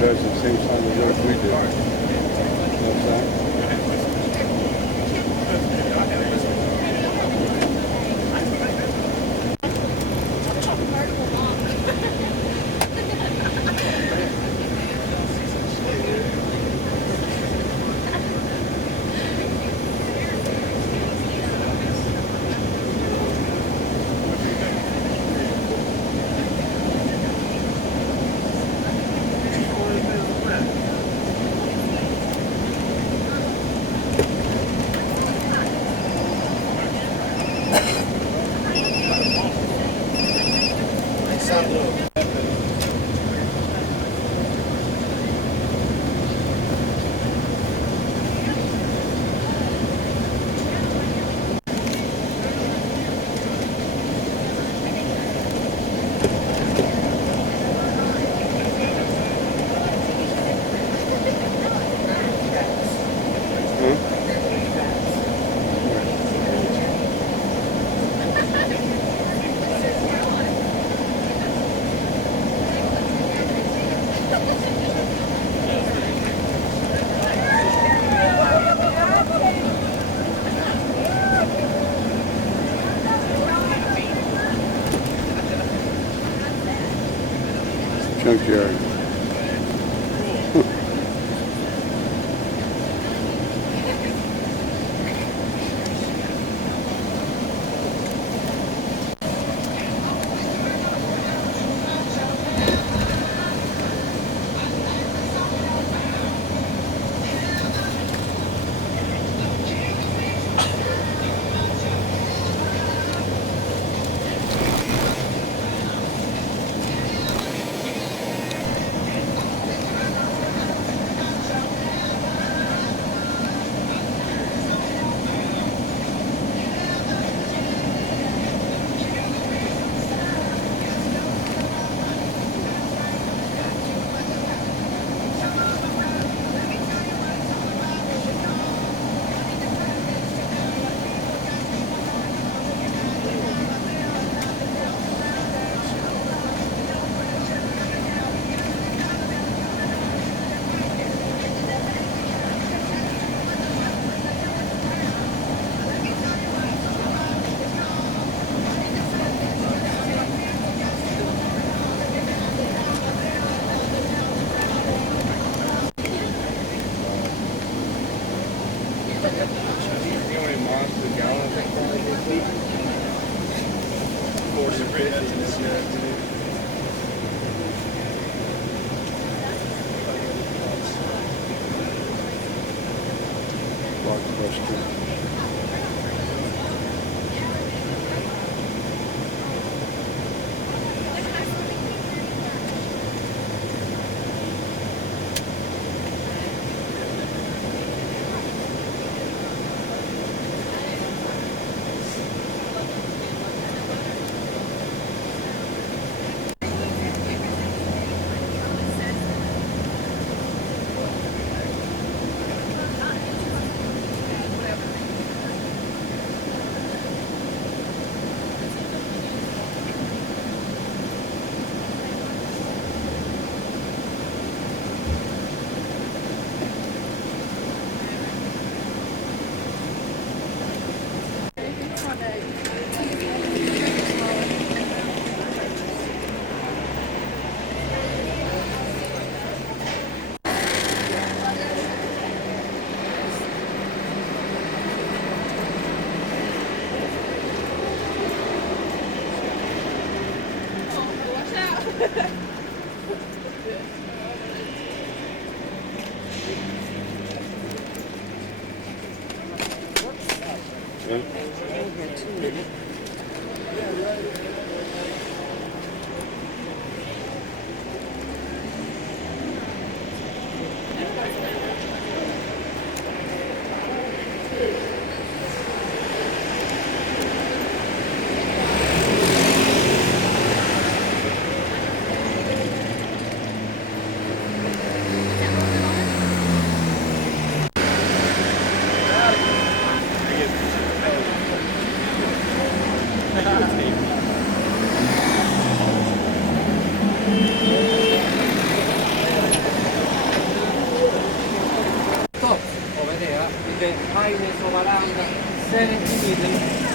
guys at the same time of work we do. What's that? Junkyard. Blackford.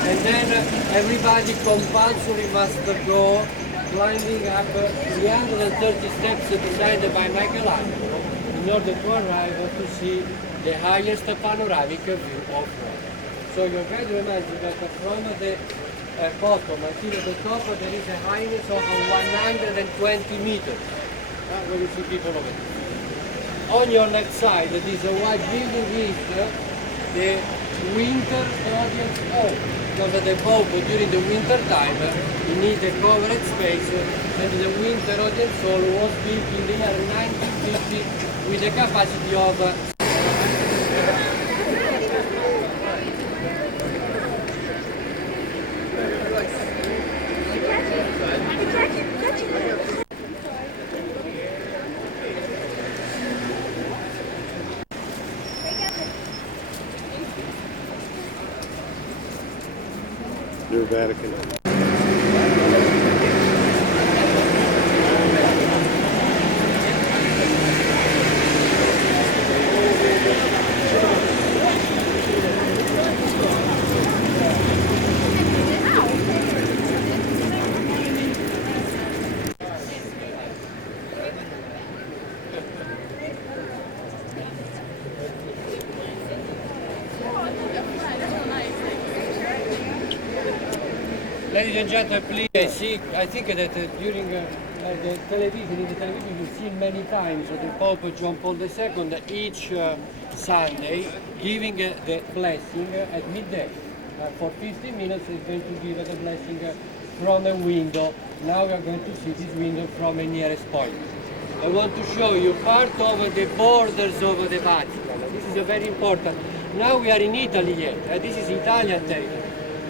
And then everybody compulsory must go climbing up 330 steps designed by Michelangelo in order to arrive to see the highest panoramic view of Rome. So you're going to imagine that from the bottom until the top there is a highness of 120 meters. Where you see people over there. On your left side, this white building is the winter audience hall. Because the Pope during the winter time he needs a covered space, and the winter audience hall was built in the year 1950 with a capacity of New Vatican. Ladies and gentlemen, please, I think that during the television, you've seen many times the Pope John Paul II each Sunday giving the blessing at midday. For 15 minutes he's going to give the blessing from a window. Now we are going to see this window from a nearest point. I want to show you part of the borders of the Vatican. This is very important. Now we are in Italy yet. This is Italian territory.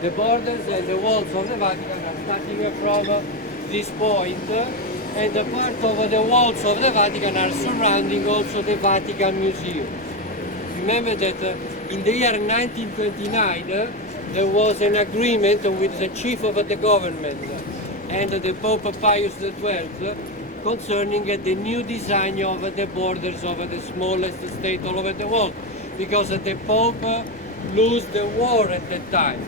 The borders and the walls of the Vatican are starting from this point, and the part of the walls of the Vatican are surrounding also the Vatican Museum. Remember that in the year 1929 there was an agreement with the chief of the government and the Pope Pius XII concerning the new design of the borders of the smallest state all over the world, because the Pope lost the war at that time,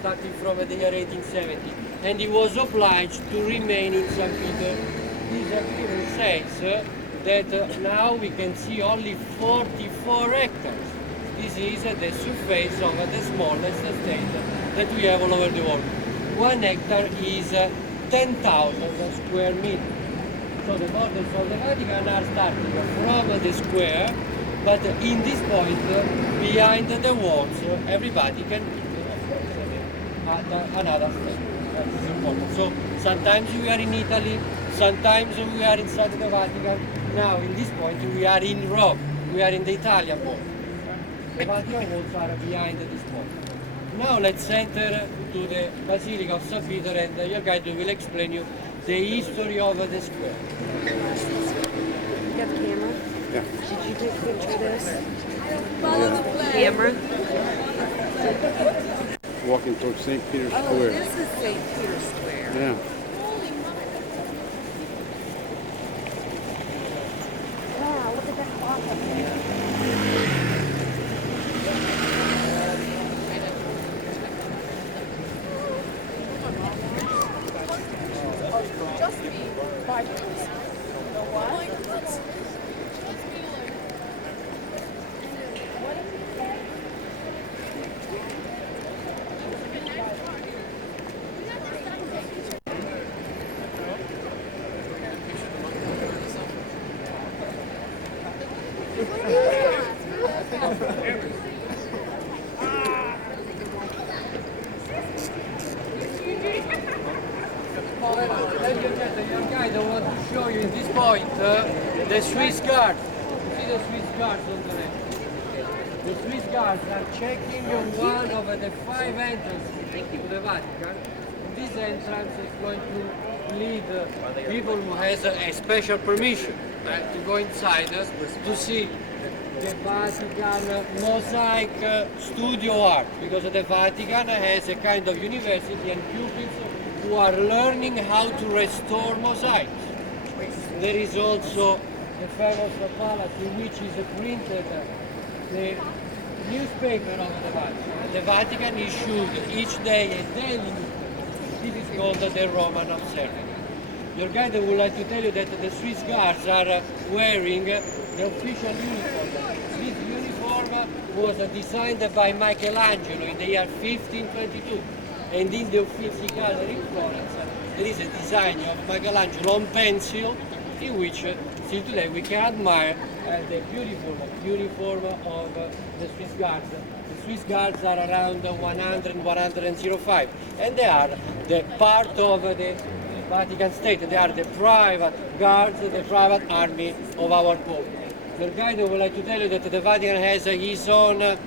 starting from the year 1870, and he was obliged to remain in St. Peter. This agreement says that now we can see only 44 hectares. This is the surface of the smallest state that we have all over the world. 1 hectare is 10,000 square meters. So the borders of the Vatican are starting from the square, but in this point, behind the walls, everybody can at another step. That is important. So sometimes we are in Italy, sometimes we are inside the Vatican. Now in this point we are in Rome, we are in the Italian border. The Vatican walls are behind this point. Now let's enter to the Basilica of St. Peter, and your guide will explain you the history of the square. You got the camera? Yeah. Did you take a picture of this? Yeah. Camera? Walking towards St. Peter's Oh, Square. this is St. Peter's Square. Yeah. Wow, look at that clock up there. Just be Vikings. What? Your guide, I want to show you in this point the Swiss guards. See the Swiss guards on the left. The Swiss guards are checking one of the 5 entrances to the Vatican. This entrance is going to lead people who has a special permission to go inside to see the Vatican mosaic studio art, because the Vatican has a kind of university and pupils who are learning how to restore mosaics. There is also the famous palace in which is printed the newspaper of the Vatican. the Vatican issued each day a daily newspaper. This is called the Roman Observer. Your guide would like to tell you that the Swiss Guards are wearing the official uniform. This uniform was designed by Michelangelo in the year 1522. And in the Uffizi Gallery in Florence, there is a design of Michelangelo on pencil in which still today we can admire the beautiful uniform of the Swiss Guards. The Swiss Guards are around 105, and they are the part of the Vatican State. They are the private guards, the private army of our Pope. The guide would like to tell you that the Vatican has his own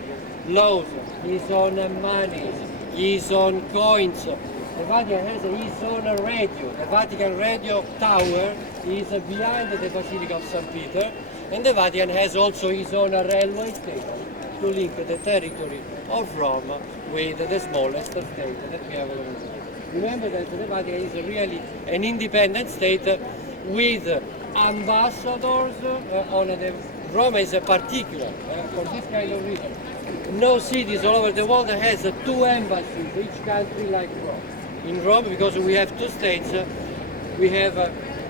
laws, his own money, his own coins. The Vatican has his own radio. The Vatican radio tower is behind the Basilica of St. Peter, and the Vatican has also his own railway station to link the territory of Rome with the smallest state that we have along the world. Remember that the Vatican is really an independent state with ambassadors on the Rome is a particular for this kind of reason. No cities all over the world has two embassies, each country like Rome. In Rome, because we have two states, we have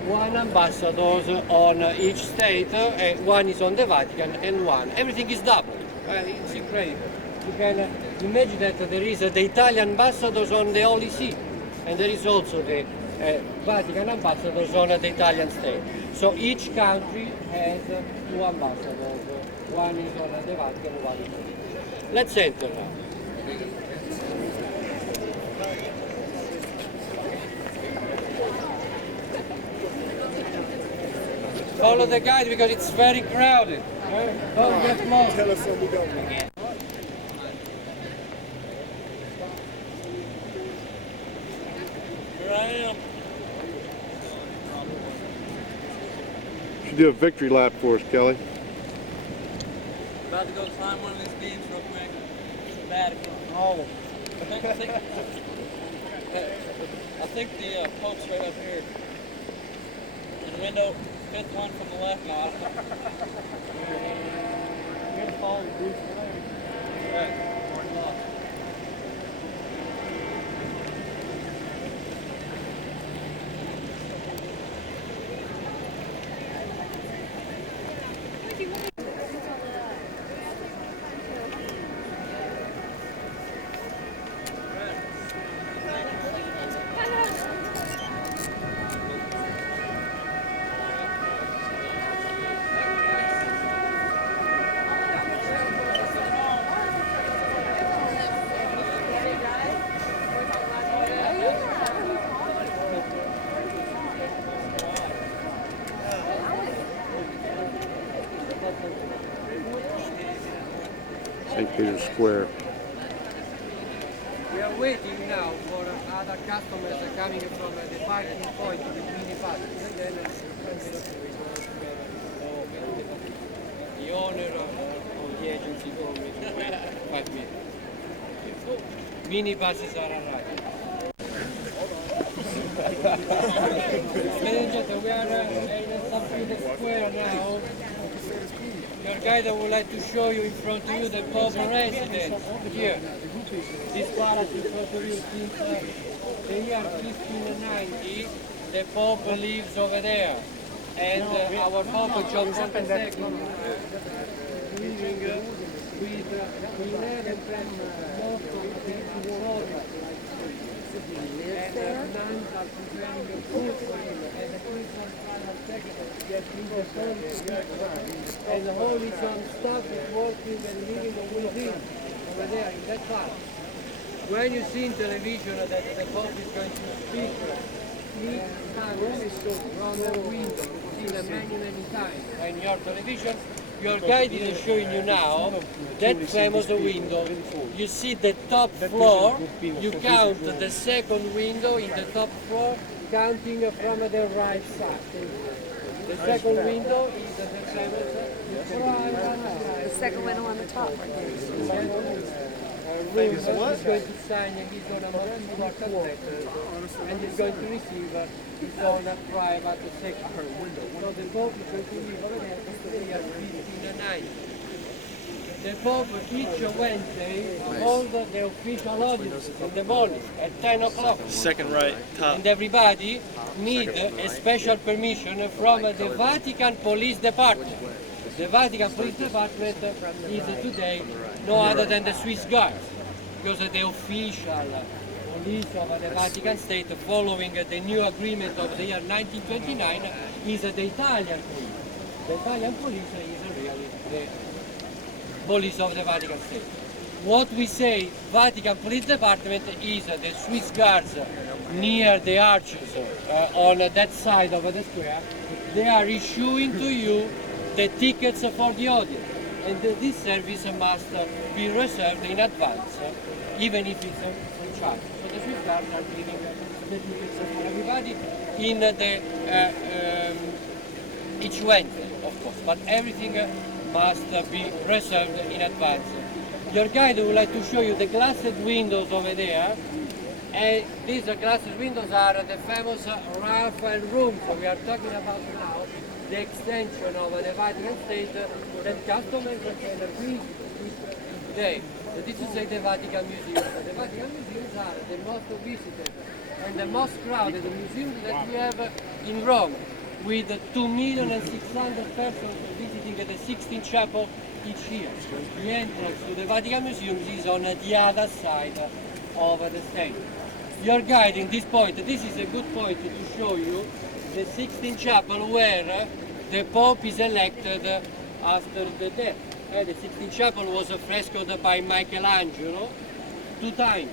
one ambassador on each state, one is on the Vatican and one. Everything is double. It's incredible. You can imagine that there is the Italian ambassadors on the Holy See, and there is also the Vatican ambassadors on the Italian state. So each country has two ambassadors. One is on the Vatican, one is on the Italy. Let's enter now. Follow the guide because it's very crowded. Don't get lost. Tell us what we got. Here I am. You should do a victory lap for us, Kelly. About to go climb one of these beams real quick. Vatican. Oh. I think the Pope's right up here. In the window, fifth one from the left now. Here's Paul Bruce. St. Peter's Square. We are waiting now for other customers coming from the parking point to the minibus. And then the owner of the agency told me to wait 5 minutes. Minibuses are arriving. Ladies and gentlemen, we are in St. Peter's Square now. Your guide would like to show you in front of you the Pope residence here. This palace in front of you since the year 1590. The Pope lives over there. And our Pope John II living with 11 most of the world. And nuns are preparing food for him. And the Christian final secretary gets him the food. And the Holy Son staff is working and living with him over there in that part. When you see in television that the Pope is going to speak, he stands from the window. You've seen many times in your television. Your guide is showing you now that famous window. You see the top floor, you count the second window in the top floor, counting from the right side. The second window is the famous The second window on the top. He's going to sign his own amount contract and he's going to receive his own private secretary. So the Pope is going to live over there until the year 1590. the Pope each Wednesday holds the official audience in the morning at 10 o'clock. Second right, top. And everybody need a special permission from the Vatican Police Department. The Vatican Police Department is today no other than the Swiss Guards, because the official police of the Vatican State, following the new agreement of the year 1929, is the Italian police. The Italian police is really the police of the Vatican State. What we say, Vatican Police Department, is the Swiss Guards near the arches on that side of the square. They are issuing to you the tickets for the audience, and this service must be reserved in advance, even if it's free charge. So the Swiss Guards are giving the tickets for everybody in the each Wednesday, of course, but everything must be reserved in advance. Your guide would like to show you the glassed windows over there, and these glassed windows are the famous Raphael rooms we are talking about now, the extension of the Vatican State that customers can visit today. So this is the Vatican Museum. The Vatican Museums are the most visited and the most crowded museums that we have in Rome, with 2,600,000 persons visiting the Sixtine Chapel each year. The entrance to the Vatican Museum is on the other side of the stage. Your guide in this point, this is a good point to show you the Sixtine Chapel where the Pope is elected after the death. The Sixtine Chapel was frescoed by Michelangelo 2 times.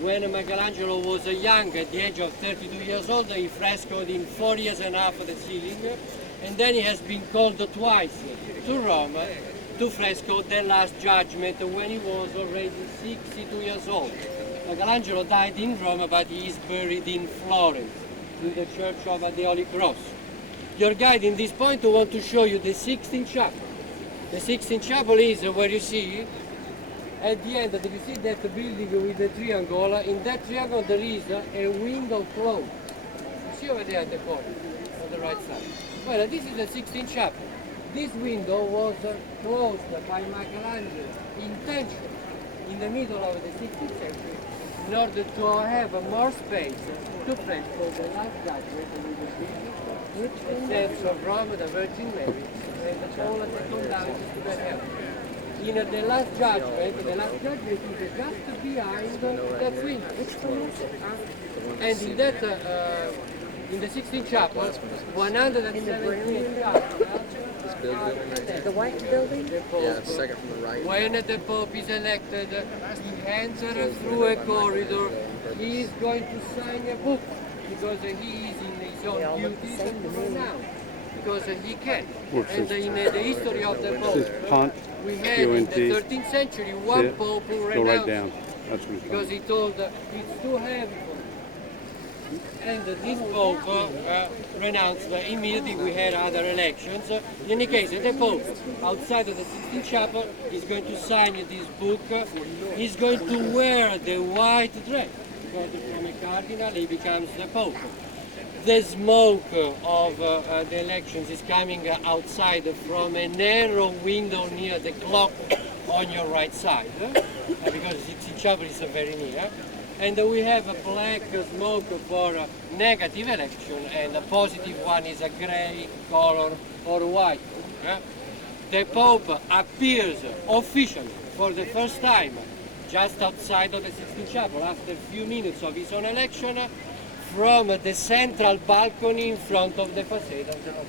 When Michelangelo was young, at the age of 32 years old, he frescoed in 4 years and a half the ceiling, and then he has been called twice to Rome to fresco the Last Judgment when he was already 62 years old. Michelangelo died in Rome, but he is buried in Florence, in the Church of the Holy Cross. Your guide in this point wants to show you the Sixtine Chapel. The Sixtine Chapel is where you see at the end, you see that building with the triangle. In that triangle there is a window closed. You see over there at the corner, on the right side. Well, this is the Sixtine Chapel. This window was closed by Michelangelo intentionally in the middle of the 16th century in order to have more space to fresco the Last Judgment with the saints of Rome, the Virgin Mary, and all the conductors to the hell. In the Last Judgment is just behind that window. And in that, in the 16th chapel, 117 The white building? the Pope, Yeah, second from the right. when the Pope is elected, he enters through a corridor. He is going to sign a book because he is in his own duties to pronounce, because he can. What's And this? in the history of the This is Pope, Pont, we had in the P-O-N-T. 13th century See one it? Pope who Go right renounced down. That's what it's because called. he told it's too heavy for me. And this Pope renounced immediately. We had other elections. In any case, the Pope, outside of the Sixtine Chapel, is going to sign this book. He's going to wear the white dress, because from a cardinal he becomes the Pope. The smoke of the elections is coming outside from a narrow window near the clock on your right side, because the Sixtine Chapel is very near. And we have a black smoke for negative election, and the positive one is a gray color or white. The Pope appears officially for the first time just outside of the Sixtine Chapel after a few minutes of his own election from the central balcony in front of the facade of the hotel.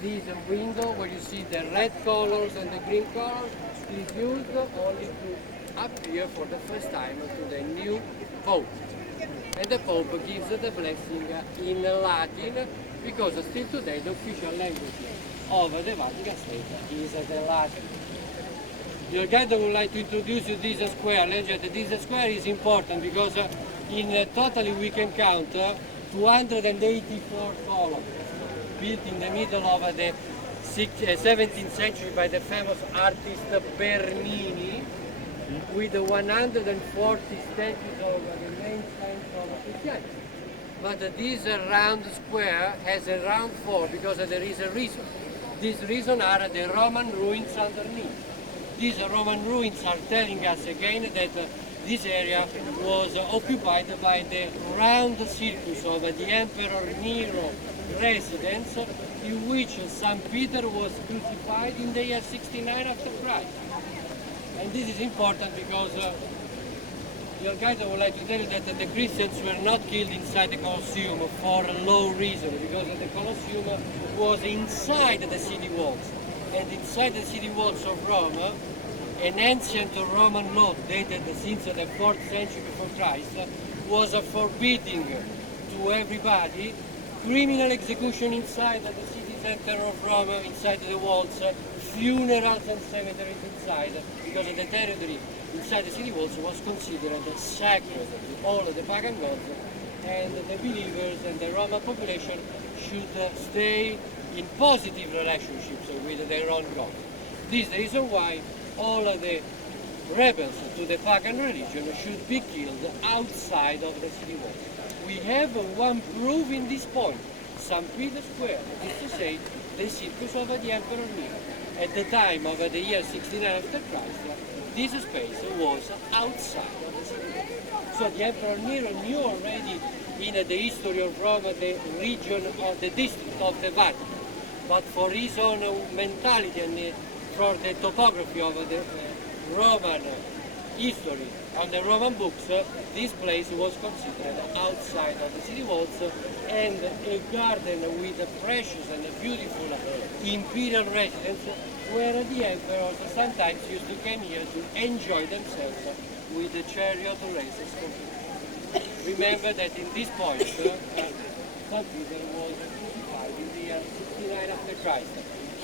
This window where you see the red colors and the green colors is used only to appear for the first time to the new Pope. And the Pope gives the blessing in Latin because still today the official language of the Vatican State is the Latin. Your guide would like to introduce you this square. This square is important because in totally we can count 284 columns built in the middle of the 17th century by the famous artist Bernini, with 140 statues of the main saints of Christianity. But this round square has a round floor because there is a reason. This reason are the Roman ruins underneath. these Roman ruins are telling us again that this area was occupied by the round circus of the Emperor Nero residence, in which St. Peter was crucified in the year 69 after Christ. And this is important because your guide would like to tell you that the Christians were not killed inside the Colosseum for a low reason, because the Colosseum was inside the city walls. And inside the city walls of Rome, an ancient Roman law dated since the 4th century before Christ was forbidding to everybody criminal execution inside the city center of Rome, inside the walls, funerals and cemeteries inside, because the territory inside the city walls was considered sacred to all of the pagan gods, and the believers and the Roman population should stay in positive relationships with their own gods. This is the reason why all of the rebels to the pagan religion should be killed outside of the city walls. We have one proof in this point, St. Peter's Square, that is to say, the circus of the Emperor Nero. At the time of the year 69 after Christ, this space was outside of the city walls. So the Emperor Nero knew already in the history of Rome the region of the district of the Vatican. But for his own mentality and for the topography of the Roman history on the Roman books, this place was considered outside of the city walls and a garden with a precious and beautiful imperial residence where the emperors sometimes used to come here to enjoy themselves with the chariot races. Remember that in this point, St. Peter was crucified in the year 69 after Christ.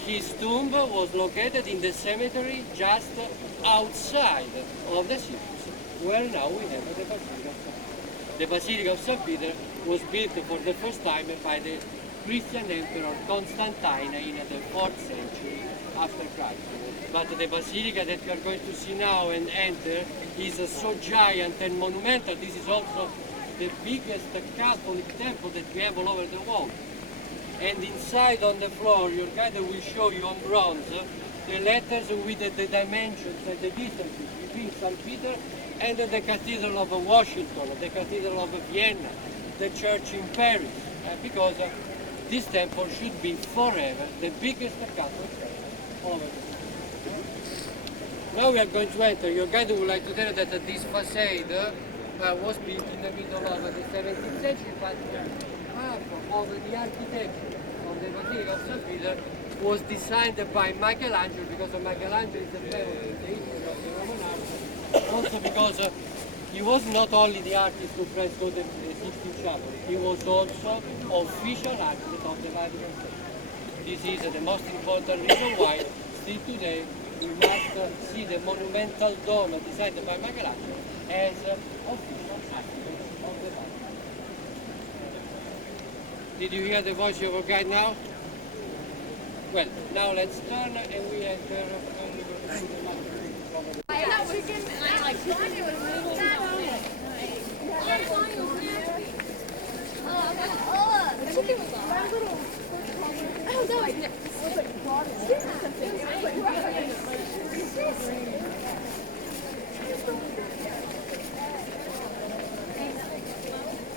His tomb was located in the cemetery just outside of the circus, where now we have the Basilica of St. Peter. The Basilica of St. Peter was built for the first time by the Christian Emperor Constantine in the 4th century after Christ. But the Basilica that we are going to see now and enter is so giant and monumental. This is also the biggest Catholic temple that we have all over the world. And inside on the floor, your guide will show you on bronze the letters with the dimensions and the distances between St. Peter and the Cathedral of Washington, the Cathedral of Vienna, the church in Paris, because this temple should be forever the biggest Catholic temple all over the world. Now we are going to enter. Your guide would like to tell you that this facade was built in the middle of the 17th century, but half of the architecture of the Basilica of St. Peter was designed by Michelangelo, because Michelangelo is the favorite in the history of the Roman art. Also because he was not only the artist who fresco the Sistine Chapel, he was also official architect of the Vatican City. This is the most important reason why still today we must see the monumental dome designed by Michelangelo as official architect of the Vatican. Did you hear the voice of your guide now? Well, now let's turn and we enter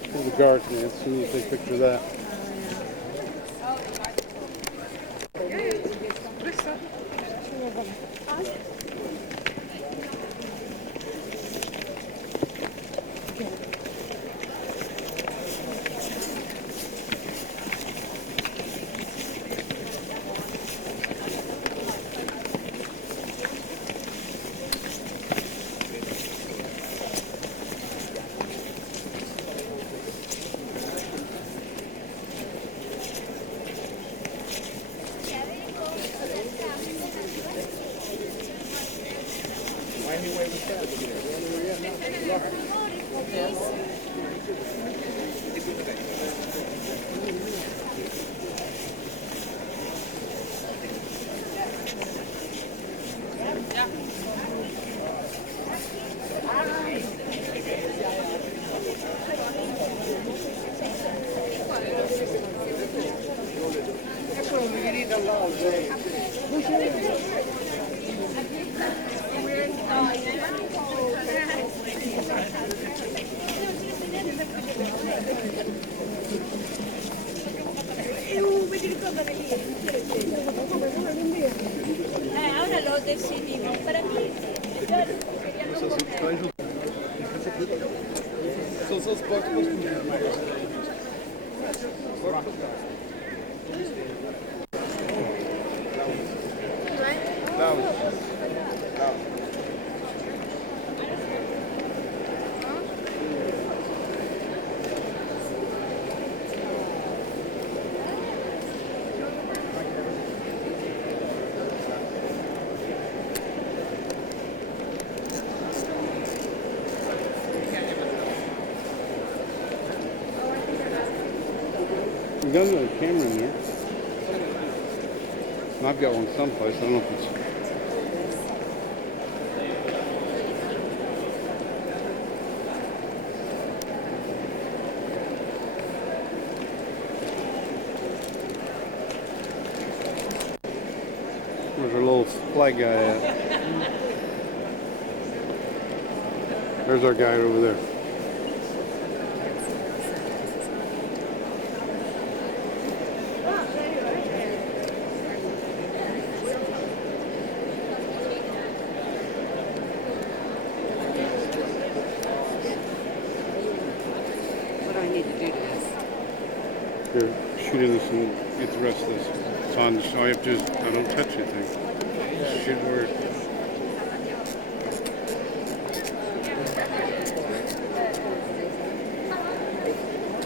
Here's the guards, Nancy. You take a picture of that. Ahora lo decidimos. Para mí, ya São só os próximos. Não. You got another camera in there. And I've got one someplace. I don't know if it's. Where's our little flag guy at? There's our guy over there. What do I need to do to this? Here, shooting this and get the rest of this. It's on. All you have to do is I don't touch anything. Just shoot where.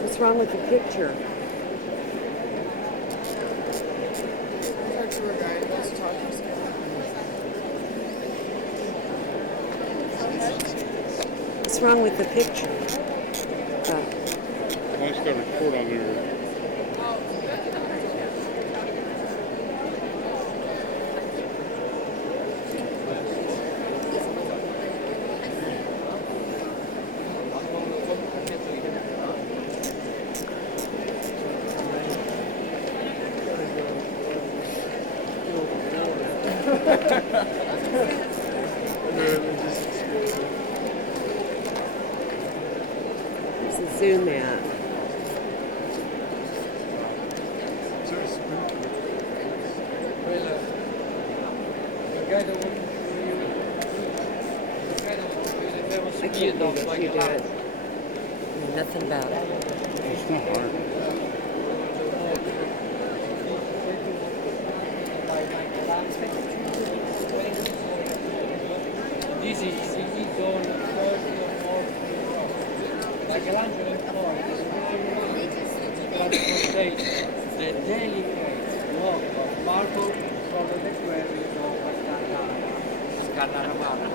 What's wrong with the picture? What's wrong with the picture? I just got a record on there. There's a zoom out. I can't do it. You do it. Nothing about it. It's not hard. This is on 30 or 40 euros. Michelangelo in point is transportation, the delicate work of marble from the aquarium of Scandaramano.